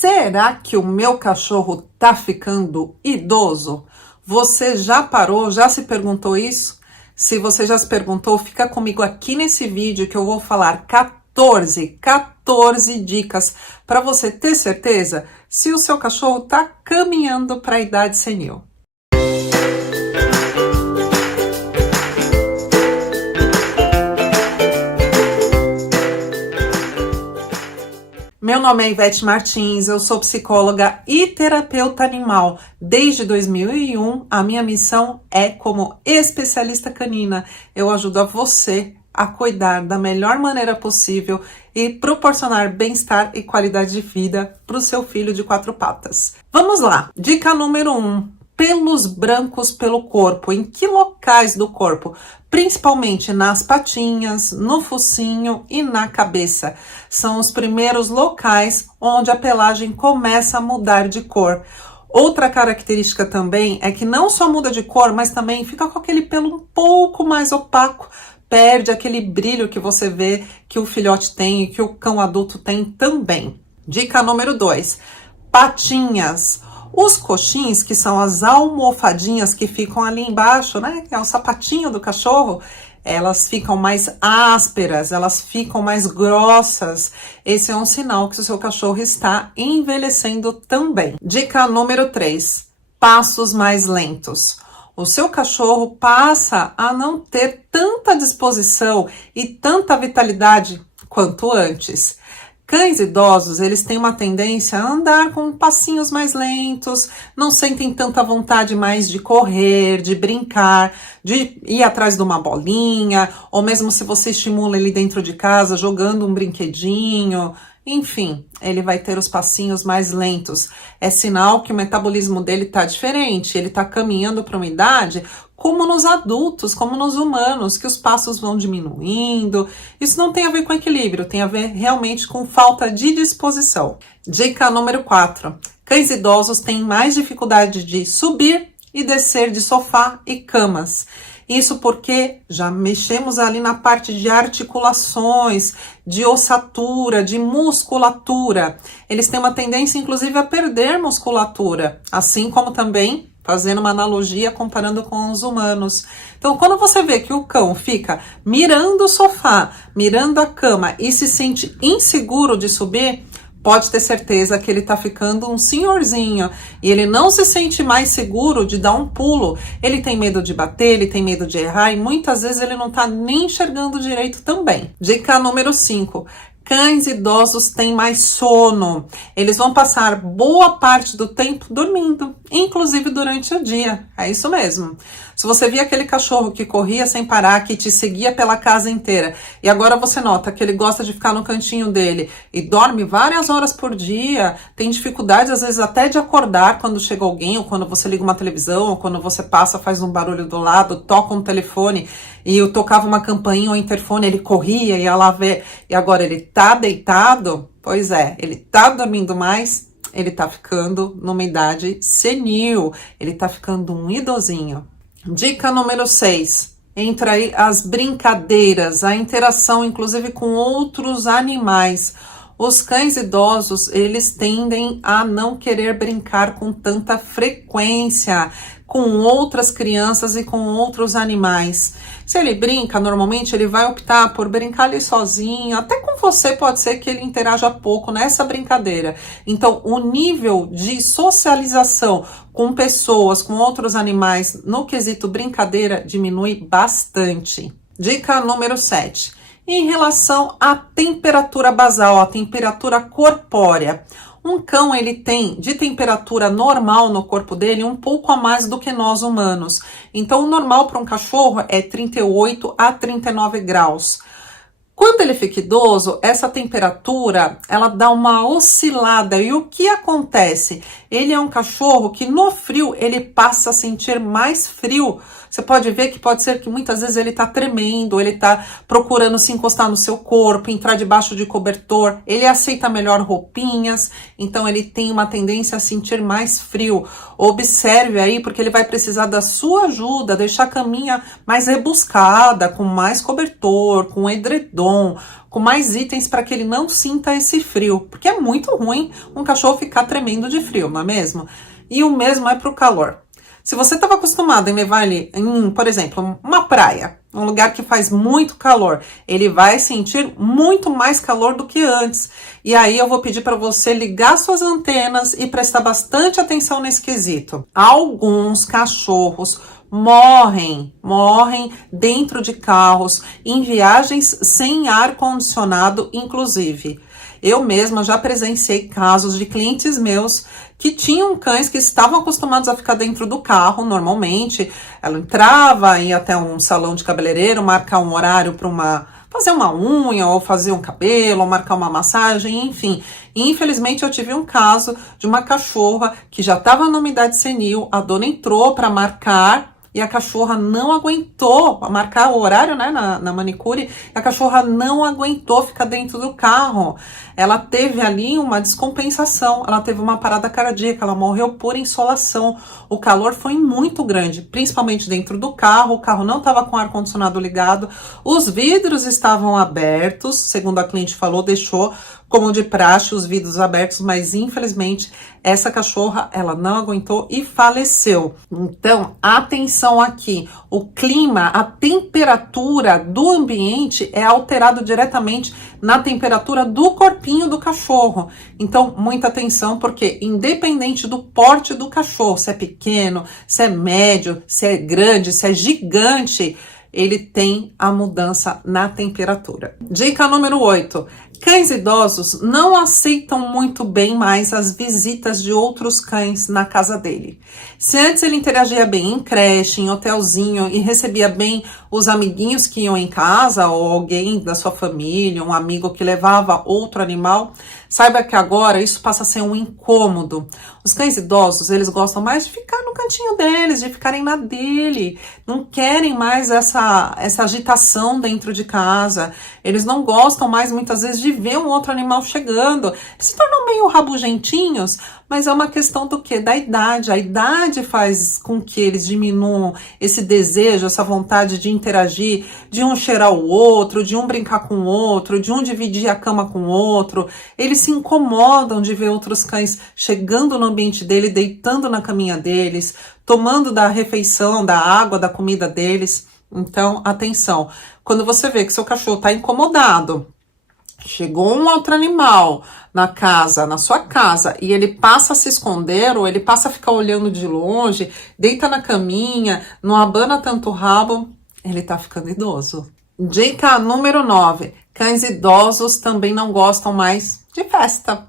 Será que o meu cachorro tá ficando idoso? Você já parou, já se perguntou isso? Se você já se perguntou, fica comigo aqui nesse vídeo que eu vou falar 14 dicas para você ter certeza se o seu cachorro tá caminhando para a idade senil. Meu nome é Ivete Martins, eu sou psicóloga e terapeuta animal. Desde 2001, a minha missão é como especialista canina. Eu ajudo a você a cuidar da melhor maneira possível e proporcionar bem-estar e qualidade de vida para o seu filho de 4 patas. Vamos lá, dica número 1. Pelos brancos pelo corpo. Em que locais do corpo? Principalmente nas patinhas, no focinho e na cabeça. São os primeiros locais onde a pelagem começa a mudar de cor. Outra característica também é que não só muda de cor, mas também fica com aquele pelo um pouco mais opaco. Perde aquele brilho que você vê que o filhote tem e que o cão adulto tem também. Dica número 2. Patinhas. Os coxins, que são as almofadinhas que ficam ali embaixo, né? Que é o sapatinho do cachorro, elas ficam mais ásperas, elas ficam mais grossas. Esse é um sinal que o seu cachorro está envelhecendo também. Dica número 3. Passos mais lentos. O seu cachorro passa a não ter tanta disposição e tanta vitalidade quanto antes. Cães idosos, eles têm uma tendência a andar com passinhos mais lentos, não sentem tanta vontade mais de correr, de brincar, de ir atrás de uma bolinha, ou mesmo se você estimula ele dentro de casa jogando um brinquedinho. Enfim, ele vai ter os passinhos mais lentos. É sinal que o metabolismo dele está diferente, ele está caminhando para uma idade como nos adultos, como nos humanos, que os passos vão diminuindo. Isso não tem a ver com equilíbrio, tem a ver realmente com falta de disposição. Dica número 4. Cães idosos têm mais dificuldade de subir e descer de sofá e camas. Isso porque já mexemos ali na parte de articulações, de ossatura, de musculatura. Eles têm uma tendência, inclusive, a perder musculatura, assim como também, fazendo uma analogia, comparando com os humanos. Então, quando você vê que o cão fica mirando o sofá, mirando a cama e se sente inseguro de subir, pode ter certeza que ele tá ficando um senhorzinho e ele não se sente mais seguro de dar um pulo. Ele tem medo de bater, ele tem medo de errar e muitas vezes ele não tá nem enxergando direito também. Dica número 5. Cães idosos têm mais sono. Eles vão passar boa parte do tempo dormindo, inclusive durante o dia. É isso mesmo. Se você via aquele cachorro que corria sem parar, que te seguia pela casa inteira, e agora você nota que ele gosta de ficar no cantinho dele e dorme várias horas por dia, tem dificuldade às vezes até de acordar quando chega alguém, ou quando você liga uma televisão, ou quando você passa, faz um barulho do lado, toca um telefone, e eu tocava uma campainha ou interfone, ele corria, ia lá ver, e agora ele tá deitado? Pois é, ele tá dormindo mais, ele tá ficando numa idade senil, ele tá ficando um idosinho. Dica número 6. Entra aí as brincadeiras, a interação inclusive com outros animais. Os cães idosos, eles tendem a não querer brincar com tanta frequência com outras crianças e com outros animais. Se ele brinca, normalmente ele vai optar por brincar ali sozinho, até com você pode ser que ele interaja pouco nessa brincadeira. Então, o nível de socialização com pessoas, com outros animais, no quesito brincadeira, diminui bastante. Dica número 7. Em relação à temperatura basal, a temperatura corpórea. Um cão, ele tem de temperatura normal no corpo dele um pouco a mais do que nós humanos. Então, o normal para um cachorro é 38 a 39 graus. Quando ele fica idoso, essa temperatura, ela dá uma oscilada. E o que acontece? Ele é um cachorro que no frio, ele passa a sentir mais frio. Você pode ver que pode ser que muitas vezes ele tá tremendo, ele tá procurando se encostar no seu corpo, entrar debaixo de cobertor. Ele aceita melhor roupinhas, então ele tem uma tendência a sentir mais frio. Observe aí, porque ele vai precisar da sua ajuda, deixar a caminha mais rebuscada, com mais cobertor, com edredom, edredom, com mais itens para que ele não sinta esse frio, porque é muito ruim um cachorro ficar tremendo de frio, não é mesmo? E o mesmo é para o calor. Se você estava acostumado em levar ele em, por exemplo, uma praia, um lugar que faz muito calor, ele vai sentir muito mais calor do que antes. E aí eu vou pedir para você ligar suas antenas e prestar bastante atenção nesse quesito. Alguns cachorros morrem dentro de carros, em viagens sem ar-condicionado, inclusive. Eu mesma já presenciei casos de clientes meus que tinham cães que estavam acostumados a ficar dentro do carro normalmente. Ela entrava, ia até um salão de cabeleireiro, marcar um horário para fazer uma unha, ou fazer um cabelo, ou marcar uma massagem, enfim. E, infelizmente, eu tive um caso de uma cachorra que já estava na idade senil, a dona entrou para marcar, e a cachorra não aguentou marcar o horário, né, na manicure, e a cachorra não aguentou ficar dentro do carro. Ela teve ali uma descompensação, ela teve uma parada cardíaca, ela morreu por insolação. O calor foi muito grande, principalmente dentro do carro, o carro não estava com o ar-condicionado ligado, os vidros estavam abertos, segundo a cliente falou, deixou como de praxe os vidros abertos, mas infelizmente essa cachorra, ela não aguentou e faleceu. Então, atenção aqui, o clima, a temperatura do ambiente é alterado diretamente na temperatura do corpinho do cachorro. Então, muita atenção, porque independente do porte do cachorro, se é pequeno, se é médio, se é grande, se é gigante, ele tem a mudança na temperatura. Dica número 8. Cães idosos não aceitam muito bem mais as visitas de outros cães na casa dele. Se antes ele interagia bem em creche, em hotelzinho e recebia bem os amiguinhos que iam em casa ou alguém da sua família, um amigo que levava outro animal, saiba que agora isso passa a ser um incômodo. Os cães idosos, eles gostam mais de ficar no cantinho deles, de ficarem na dele. Não querem mais essa agitação dentro de casa. Eles não gostam mais, muitas vezes, de ver um outro animal chegando. Eles se tornam meio rabugentinhos, mas é uma questão do quê? Da idade. A idade faz com que eles diminuam esse desejo, essa vontade de interagir, de um cheirar o outro, de um brincar com o outro, de um dividir a cama com o outro. Eles se incomodam de ver outros cães chegando no ambiente dele, deitando na caminha deles, tomando da refeição, da água, da comida deles. Então, atenção. Quando você vê que seu cachorro está incomodado, chegou um outro animal na casa, na sua casa, e ele passa a se esconder, ou ele passa a ficar olhando de longe, deita na caminha, não abana tanto o rabo, ele tá ficando idoso. Dica número 9. Cães idosos também não gostam mais de festa.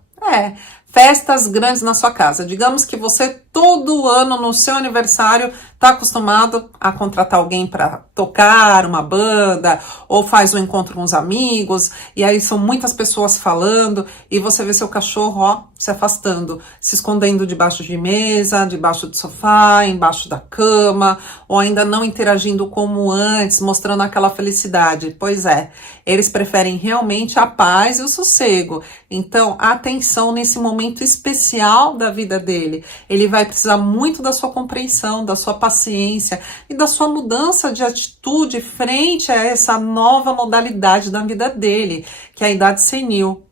Festas grandes na sua casa. Digamos que você todo ano no seu aniversário está acostumado a contratar alguém para tocar uma banda ou faz um encontro com os amigos e aí são muitas pessoas falando e você vê seu cachorro se afastando, se escondendo debaixo de mesa, debaixo do sofá, embaixo da cama ou ainda não interagindo como antes, mostrando aquela felicidade. Pois é, eles preferem realmente a paz e o sossego. Então, atenção nesse momento especial da vida dele. Ele vai precisar muito da sua compreensão, da sua paciência e da sua mudança de atitude frente a essa nova modalidade da vida dele, que é a idade senil.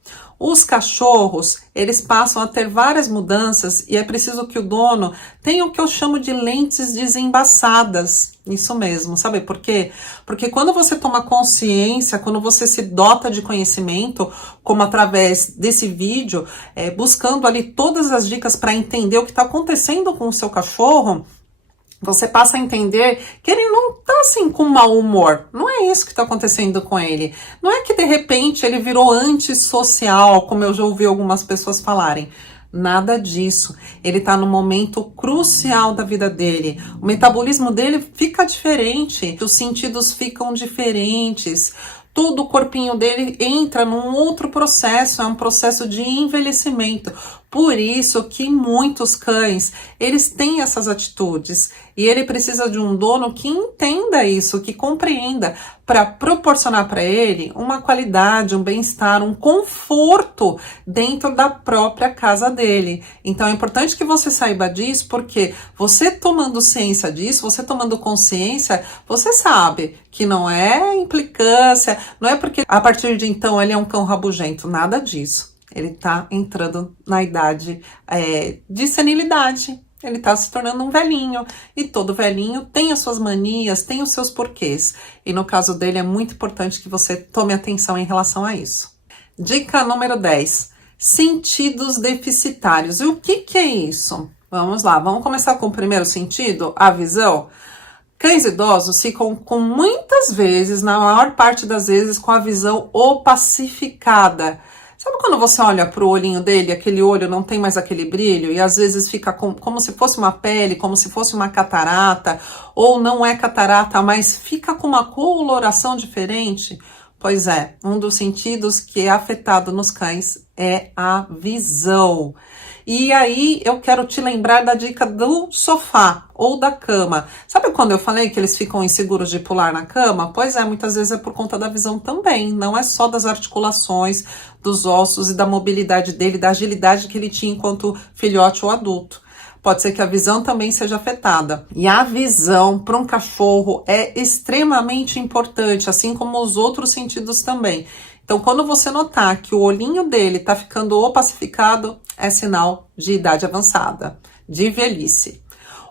Os cachorros, eles passam a ter várias mudanças e é preciso que o dono tenha o que eu chamo de lentes desembaçadas. Isso mesmo, sabe por quê? Porque quando você toma consciência, quando você se dota de conhecimento, como através desse vídeo, buscando ali todas as dicas para entender o que está acontecendo com o seu cachorro, você passa a entender que ele não tá assim com mau humor. Não é isso que tá acontecendo com ele. Não é que de repente ele virou antissocial, como eu já ouvi algumas pessoas falarem. Nada disso. Ele tá no momento crucial da vida dele. O metabolismo dele fica diferente, os sentidos ficam diferentes. Todo o corpinho dele entra num outro processo, é um processo de envelhecimento. Por isso que muitos cães, eles têm essas atitudes e ele precisa de um dono que entenda isso, que compreenda, para proporcionar para ele uma qualidade, um bem-estar, um conforto dentro da própria casa dele. Então é importante que você saiba disso, porque você tomando ciência disso, você tomando consciência, você sabe que não é implicância, não é porque a partir de então ele é um cão rabugento, nada disso. Ele tá entrando na idade de senilidade. Ele tá se tornando um velhinho. E todo velhinho tem as suas manias, tem os seus porquês. E no caso dele é muito importante que você tome atenção em relação a isso. Dica número 10. Sentidos deficitários. E o que é isso? Vamos lá, vamos começar com o primeiro sentido, a visão. Cães idosos ficam com muitas vezes, na maior parte das vezes, com a visão opacificada. Sabe quando você olha para o olhinho dele, aquele olho não tem mais aquele brilho e às vezes fica como se fosse uma pele, como se fosse uma catarata, ou não é catarata, mas fica com uma coloração diferente? Pois é, um dos sentidos que é afetado nos cães é a visão. E aí eu quero te lembrar da dica do sofá ou da cama. Sabe quando eu falei que eles ficam inseguros de pular na cama? Pois é, muitas vezes é por conta da visão também. Não é só das articulações, dos ossos e da mobilidade dele, da agilidade que ele tinha enquanto filhote ou adulto. Pode ser que a visão também seja afetada. E a visão para um cachorro é extremamente importante, assim como os outros sentidos também. Então, quando você notar que o olhinho dele está ficando opacificado, é sinal de idade avançada, de velhice.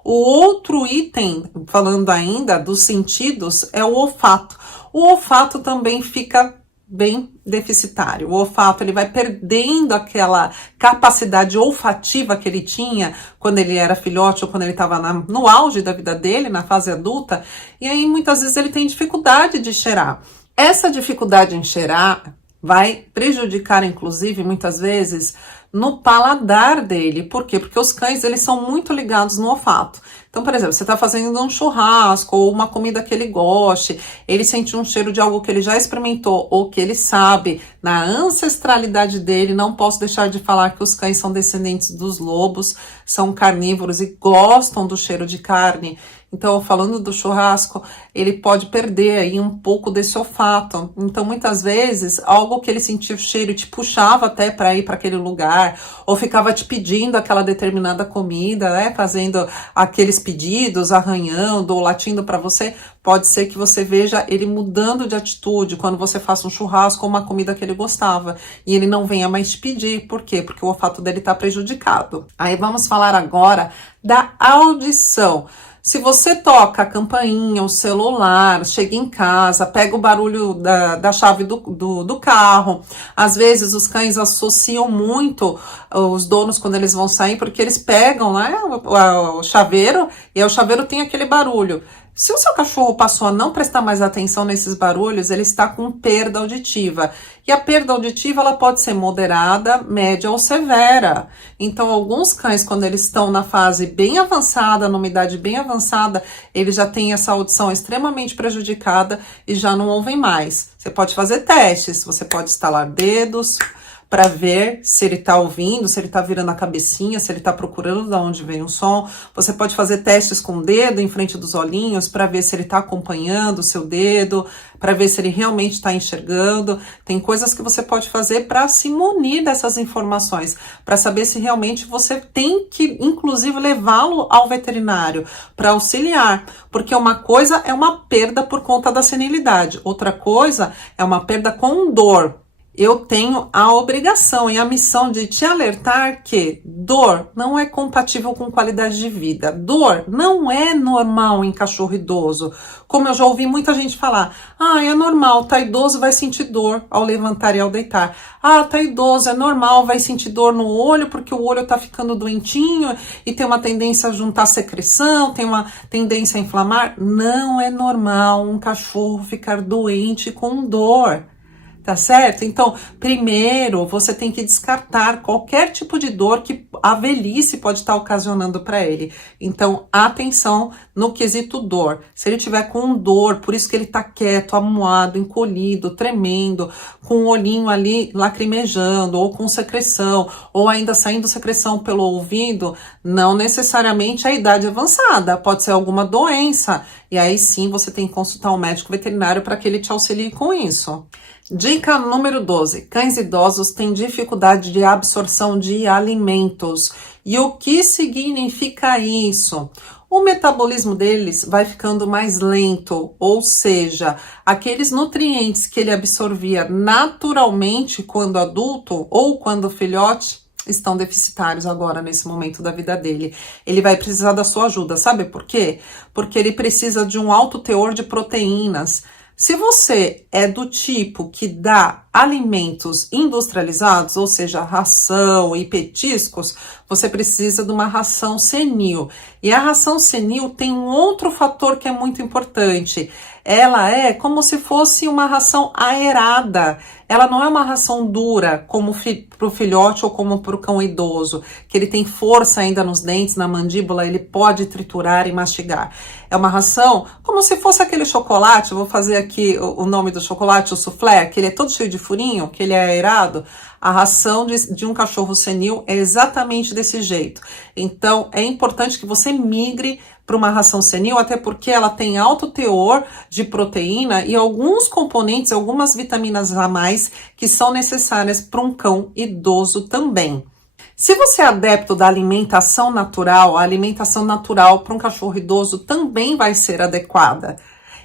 O outro item, falando ainda dos sentidos, é o olfato. O olfato também fica bem deficitário. O olfato, ele vai perdendo aquela capacidade olfativa que ele tinha quando ele era filhote ou quando ele estava no auge da vida dele, na fase adulta, e aí muitas vezes ele tem dificuldade de cheirar. Essa dificuldade em cheirar vai prejudicar, inclusive, muitas vezes, no paladar dele. Por quê? Porque os cães, eles são muito ligados no olfato. Então, por exemplo, você está fazendo um churrasco ou uma comida que ele goste, ele sente um cheiro de algo que ele já experimentou ou que ele sabe, na ancestralidade dele, não posso deixar de falar que os cães são descendentes dos lobos, são carnívoros e gostam do cheiro de carne. Então, falando do churrasco, ele pode perder aí um pouco desse olfato. Então, muitas vezes, algo que ele sentia o cheiro te puxava até para ir para aquele lugar, ou ficava te pedindo aquela determinada comida, né? Fazendo aqueles pedidos, arranhando ou latindo para você. Pode ser que você veja ele mudando de atitude quando você faça um churrasco ou uma comida que ele gostava. E ele não venha mais te pedir. Por quê? Porque o olfato dele está prejudicado. Aí vamos falar agora da audição. Se você toca a campainha, o celular, chega em casa, pega o barulho da chave do carro, às vezes os cães associam muito os donos quando eles vão sair, porque eles pegam, né, o chaveiro, e aí o chaveiro tem aquele barulho. Se o seu cachorro passou a não prestar mais atenção nesses barulhos, ele está com perda auditiva. E a perda auditiva, ela pode ser moderada, média ou severa. Então, alguns cães, quando eles estão na fase bem avançada, numa idade bem avançada, eles já têm essa audição extremamente prejudicada e já não ouvem mais. Você pode fazer testes, você pode estalar dedos para ver se ele tá ouvindo, se ele tá virando a cabecinha, se ele tá procurando de onde vem o som. Você pode fazer testes com o dedo em frente dos olhinhos para ver se ele tá acompanhando o seu dedo, para ver se ele realmente está enxergando. Tem coisas que você pode fazer para se munir dessas informações, para saber se realmente você tem que, inclusive, levá-lo ao veterinário para auxiliar, porque uma coisa é uma perda por conta da senilidade, outra coisa é uma perda com dor. Eu tenho a obrigação e a missão de te alertar que dor não é compatível com qualidade de vida. Dor não é normal em cachorro idoso. Como eu já ouvi muita gente falar, é normal, tá idoso, vai sentir dor ao levantar e ao deitar. Tá idoso, é normal, vai sentir dor no olho porque o olho tá ficando doentinho e tem uma tendência a juntar secreção, tem uma tendência a inflamar. Não é normal um cachorro ficar doente com dor. Tá certo? Então, primeiro, você tem que descartar qualquer tipo de dor que a velhice pode estar ocasionando para ele. Então, atenção no quesito dor. Se ele tiver com dor, por isso que ele tá quieto, amuado, encolhido, tremendo, com o olhinho ali lacrimejando, ou com secreção, ou ainda saindo secreção pelo ouvido, não necessariamente a idade avançada, pode ser alguma doença. E aí sim você tem que consultar um médico veterinário para que ele te auxilie com isso. Dica número 12. Cães idosos têm dificuldade de absorção de alimentos. E o que significa isso? O metabolismo deles vai ficando mais lento, ou seja, aqueles nutrientes que ele absorvia naturalmente quando adulto ou quando filhote, estão deficitários agora nesse momento da vida dele. Ele vai precisar da sua ajuda, sabe por quê? Porque ele precisa de um alto teor de proteínas. Se você é do tipo que dá alimentos industrializados, ou seja, ração e petiscos, você precisa de uma ração senil. E a ração senil tem um outro fator que é muito importante. Ela é como se fosse uma ração aerada. Ela não é uma ração dura, como para o filhote ou como para o cão idoso, que ele tem força ainda nos dentes, na mandíbula, ele pode triturar e mastigar. É uma ração como se fosse aquele chocolate, eu vou fazer aqui o nome do chocolate, o soufflé, que ele é todo cheio de furinho, que ele é aerado. A ração de um cachorro senil é exatamente desse jeito. Então, é importante que você migre para uma ração senil, até porque ela tem alto teor de proteína e alguns componentes, algumas vitaminas a mais que são necessárias para um cão idoso também. Se você é adepto da alimentação natural, a alimentação natural para um cachorro idoso também vai ser adequada.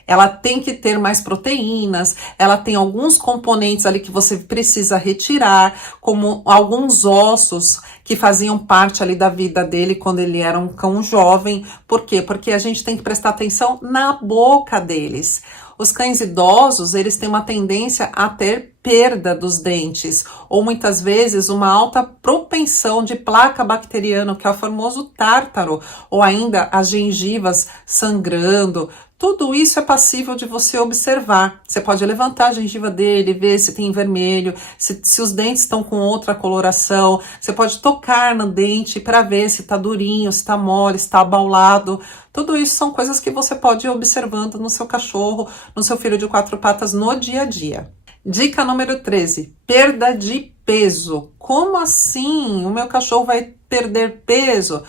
Ela tem que ter mais proteínas, ela tem alguns componentes ali que você precisa retirar, como alguns ossos que faziam parte ali da vida dele quando ele era um cão jovem. Por quê? Porque a gente tem que prestar atenção na boca deles. Os cães idosos, eles têm uma tendência a ter perda dos dentes, ou muitas vezes uma alta propensão de placa bacteriana, que é o famoso tártaro, ou ainda as gengivas sangrando. Tudo isso é passível de você observar. Você pode levantar a gengiva dele, ver se tem vermelho, se os dentes estão com outra coloração. Você pode tocar no dente para ver se está durinho, se está mole, se está abaulado. Tudo isso são coisas que você pode ir observando no seu cachorro, no seu filho de 4 patas no dia a dia. Dica número 13. Perda de peso. Como assim? O meu cachorro vai perder peso?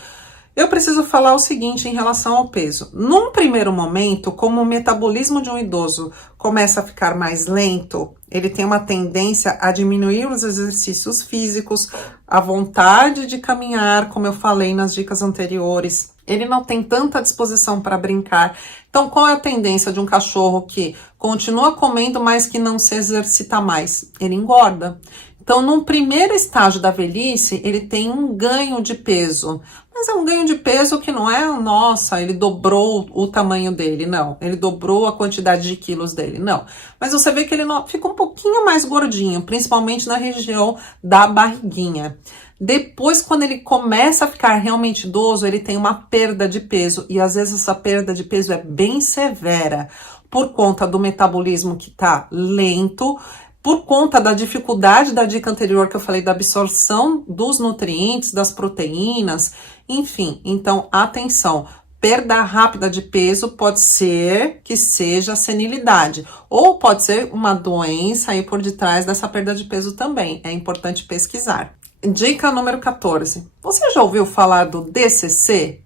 Eu preciso falar o seguinte em relação ao peso. Num primeiro momento, como o metabolismo de um idoso começa a ficar mais lento, ele tem uma tendência a diminuir os exercícios físicos, a vontade de caminhar, como eu falei nas dicas anteriores. Ele não tem tanta disposição para brincar. Então, qual é a tendência de um cachorro que continua comendo, mas que não se exercita mais? Ele engorda. Então, num primeiro estágio da velhice, ele tem um ganho de peso. Mas é um ganho de peso que não é, nossa, ele dobrou o tamanho dele, não. Ele dobrou a quantidade de quilos dele, não. Mas você vê que ele fica um pouquinho mais gordinho, principalmente na região da barriguinha. Depois, quando ele começa a ficar realmente idoso, ele tem uma perda de peso. E às vezes essa perda de peso é bem severa, por conta do metabolismo que tá lento, por conta da dificuldade da dica anterior que eu falei da absorção dos nutrientes, das proteínas, enfim. Então, atenção, perda rápida de peso pode ser que seja senilidade, ou pode ser uma doença aí por detrás dessa perda de peso também. É importante pesquisar. Dica número 14. Você já ouviu falar do DCC?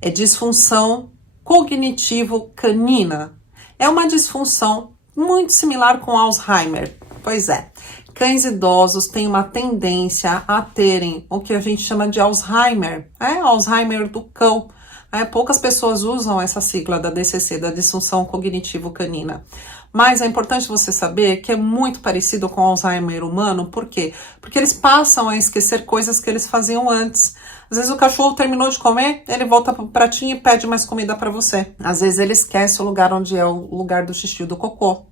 É disfunção cognitivo canina. É uma disfunção muito similar com Alzheimer. Pois é, cães idosos têm uma tendência a terem o que a gente chama de Alzheimer, Alzheimer do cão. Poucas pessoas usam essa sigla da DCC, da disfunção cognitivo canina. Mas é importante você saber que é muito parecido com o Alzheimer humano. Por quê? Porque eles passam a esquecer coisas que eles faziam antes. Às vezes o cachorro terminou de comer, ele volta pro pratinho e pede mais comida para você. Às vezes ele esquece o lugar onde é o lugar do xixi do cocô.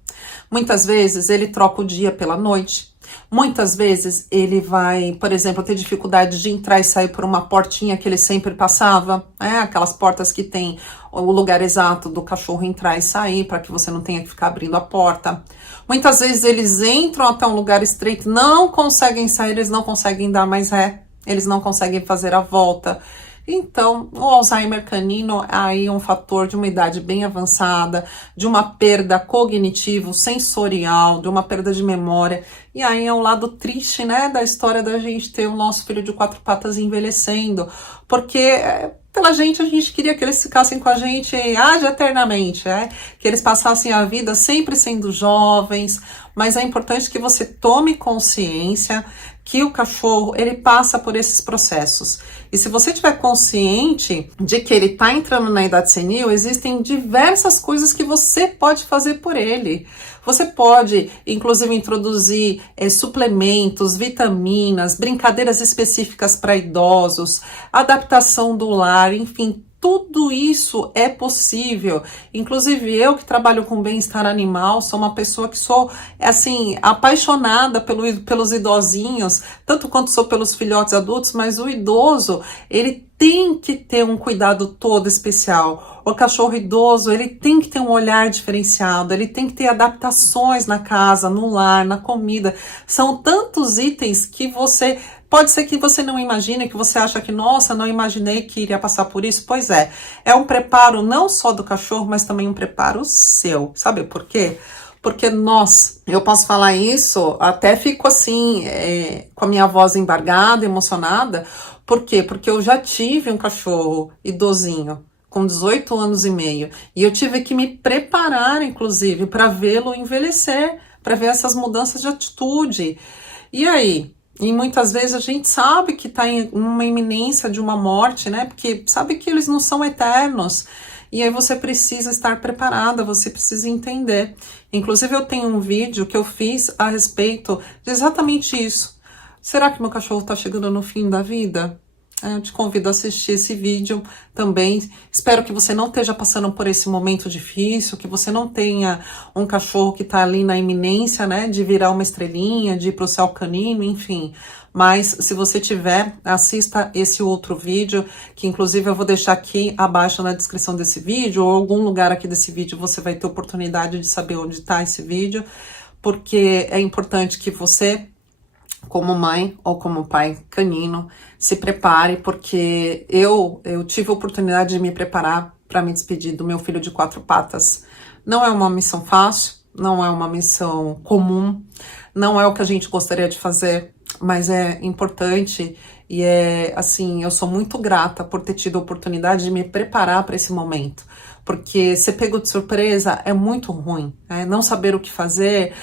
Muitas vezes ele troca o dia pela noite. Muitas vezes ele vai, por exemplo, ter dificuldade de entrar e sair por uma portinha que ele sempre passava, aquelas portas que tem o lugar exato do cachorro entrar e sair, para que você não tenha que ficar abrindo a porta. Muitas vezes eles entram até um lugar estreito, não conseguem sair, eles não conseguem dar mais ré. eles não conseguem fazer a volta. Então, o Alzheimer canino aí é um fator de uma idade bem avançada, de uma perda cognitivo-sensorial, de uma perda de memória. E aí é o lado triste, né, da história da gente ter o nosso filho de 4 patas envelhecendo, porque pela gente, a gente queria que eles ficassem com a gente eternamente, que eles passassem a vida sempre sendo jovens, mas é importante que você tome consciência que o cachorro, ele passa por esses processos. E se você estiver consciente de que ele está entrando na idade senil, existem diversas coisas que você pode fazer por ele. Você pode, inclusive, introduzir suplementos, vitaminas, brincadeiras específicas para idosos, adaptação do lar, enfim, tudo isso é possível. Inclusive, eu que trabalho com bem-estar animal, sou uma pessoa que sou, assim, apaixonada pelos idosinhos, tanto quanto sou pelos filhotes adultos, mas o idoso, ele tem que ter um cuidado todo especial. O cachorro idoso, ele tem que ter um olhar diferenciado, ele tem que ter adaptações na casa, no lar, na comida. São tantos itens que pode ser que você não imagine, que você acha que, nossa, não imaginei que iria passar por isso. Pois é um preparo não só do cachorro, mas também um preparo seu. Sabe por quê? Porque eu posso falar isso, até fico assim, com a minha voz embargada, emocionada. Por quê? Porque eu já tive um cachorro idosinho, com 18 anos e meio, e eu tive que me preparar, inclusive, para vê-lo envelhecer, para ver essas mudanças de atitude. E aí? E muitas vezes a gente sabe que está em uma iminência de uma morte, né? Porque sabe que eles não são eternos. E aí você precisa estar preparada, você precisa entender. Inclusive eu tenho um vídeo que eu fiz a respeito de exatamente isso. Será que meu cachorro está chegando no fim da vida? Eu te convido a assistir esse vídeo também. Espero que você não esteja passando por esse momento difícil, que você não tenha um cachorro que está ali na iminência, né, de virar uma estrelinha, de ir para o céu canino, enfim. Mas se você tiver, assista esse outro vídeo, que inclusive eu vou deixar aqui abaixo na descrição desse vídeo, ou algum lugar aqui desse vídeo você vai ter oportunidade de saber onde está esse vídeo, porque é importante que você, como mãe ou como pai canino, se prepare, porque eu tive a oportunidade de me preparar para me despedir do meu filho de 4 patas. Não é uma missão fácil, não é uma missão comum, não é o que a gente gostaria de fazer, mas é importante e assim, eu sou muito grata por ter tido a oportunidade de me preparar para esse momento. Porque ser pego de surpresa é muito ruim, né? Não saber o que fazer,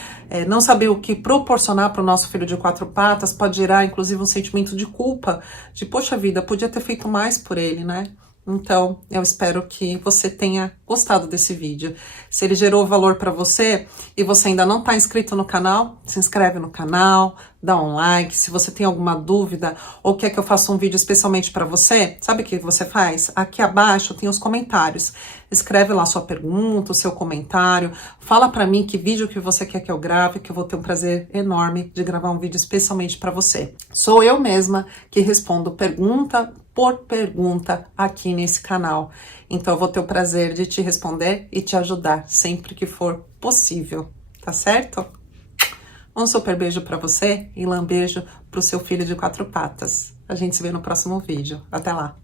não saber o que proporcionar para o nosso filho de 4 patas pode gerar, inclusive, um sentimento de culpa, de, poxa vida, podia ter feito mais por ele, né? Então, eu espero que você tenha gostado desse vídeo. Se ele gerou valor para você e você ainda não está inscrito no canal, se inscreve no canal, dá um like. Se você tem alguma dúvida ou quer que eu faça um vídeo especialmente para você, sabe o que você faz? Aqui abaixo tem os comentários. Escreve lá sua pergunta, o seu comentário. Fala para mim que vídeo que você quer que eu grave, que eu vou ter um prazer enorme de gravar um vídeo especialmente para você. Sou eu mesma que respondo pergunta por pergunta aqui nesse canal. Então eu vou ter o prazer de te responder e te ajudar sempre que for possível, tá certo? Um super beijo para você e lambejo pro seu filho de 4 patas. A gente se vê no próximo vídeo. Até lá!